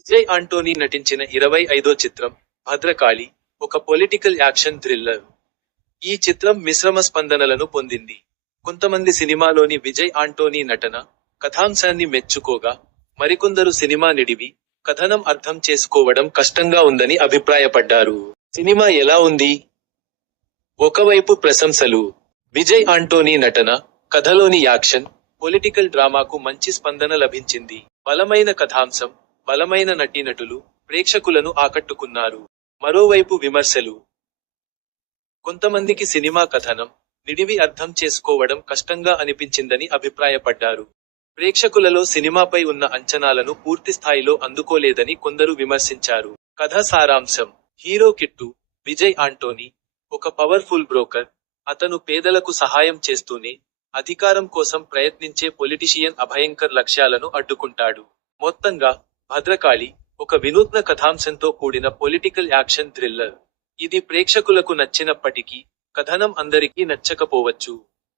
విజయ్ ఆంటోనీ నటించిన ఇరవై ఐదో చిత్రం భద్రకాళి ఒక పొలిటికల్ యాక్షన్ థ్రిల్లర్. ఈ చిత్రం మిశ్రమ స్పందనలను పొందింది. కొంతమంది సినిమాలోని విజయ్ ఆంటోనీ నటన కథాంశాన్ని మెచ్చుకోగా మరికొందరు సినిమా నిడివి కథనం అర్థం చేసుకోవడం కష్టంగా ఉందని అభిప్రాయపడ్డారు. సినిమా ఎలా ఉంది? ఒకవైపు ప్రశంసలు విజయ్ ఆంటోనీ నటన కథలోని యాక్షన్ పొలిటికల్ డ్రామాకు మంచి స్పందన లభించింది. బలమైన కథాంశం బలమైన నటీనటులు ప్రేక్షకులను ఆకట్టుకున్నారు. మరోవైపు విమర్శలు. కొంతమందికి సినిమా కథనం నిడివి అర్థం చేసుకోవడం కష్టంగా అనిపించిందని అభిప్రాయపడ్డారు. ప్రేక్షకులలో సినిమాపై ఉన్న అంచనాలను పూర్తి స్థాయిలో అందుకోలేదని కొందరు విమర్శించారు. కథ సారాంశం. హీరో కిట్టు విజయ్ ఆంటోనీ ఒక పవర్ఫుల్ బ్రోకర్ అతను పేదలకు సహాయం చేస్తూనే అధికారం కోసం ప్రయత్నించే పొలిటిషియన్ అభయంకర్ లక్ష్యాలను అడ్డుకుంటాడు. మొత్తంగా భద్రకాళి ఒక వినూత్న కథాంశంతో కూడిన పొలిటికల్ యాక్షన్ థ్రిల్లర్. ఇది ప్రేక్షకులకు నచ్చినప్పటికీ కథనం అందరికీ నచ్చకపోవచ్చు.